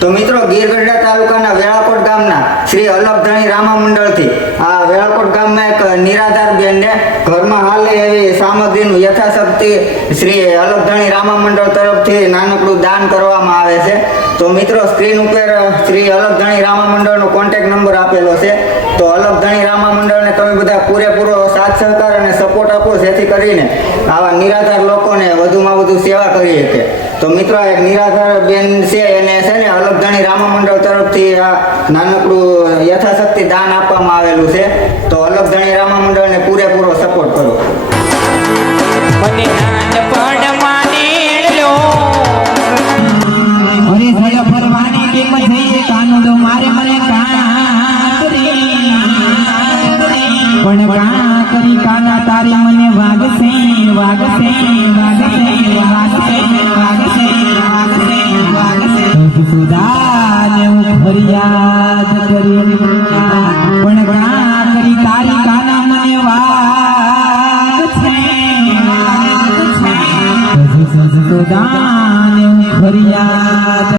તો મિત્રો ગીરગઢડા તાલુકાના વેળાકોટ ગામના શ્રી અલગધણી રામા મંડળથી આ વેળાકોટ ગામમાં એક નિરાધાર બેનને ઘરમાં હાલે એવી સામગ્રીનું યથાશક્તિ શ્રી અલગધણી રામા મંડળ તરફથી નાનકડું દાન કરવામાં આવે છે। તો મિત્રો સ્ક્રીન ઉપર શ્રી અલગધણી રામા મંડળનો કોન્ટેક્ટ નંબર આપેલો છે। તો અલગધણી રામા મંડળને તમે બધા પૂરેપૂરો સાથ સહકાર અને સપોર્ટ આપો, જેથી કરીને આવા નિરાધાર લોકોને વધુમાં વધુ સેવા કરી શકે। તો મિત્રો એક નિરાધાર બેન છે, એને છે ને અલગધણી રામા મંડળ તરફથી આ નાનકડું યથાશક્તિ દાન આપવામાં આવેલું છે। તો અલગધણી રામા મંડળને પૂરેપૂરો સપોર્ટ કરો। મને નાનપણમાં નેડલો અરે સળિયો ફરવાની કેમ થઈ કાનુડો મારે મને પણ કરી કાના તારી મને વાગશે વાગશે વાગશે વાગશે વાગશે વાગશે વાગશે સુધાને હું ફરિયાદ કરી પણ કરી તારી કાના મને વાગશે વાગશે સુધાને હું ફરિયાદ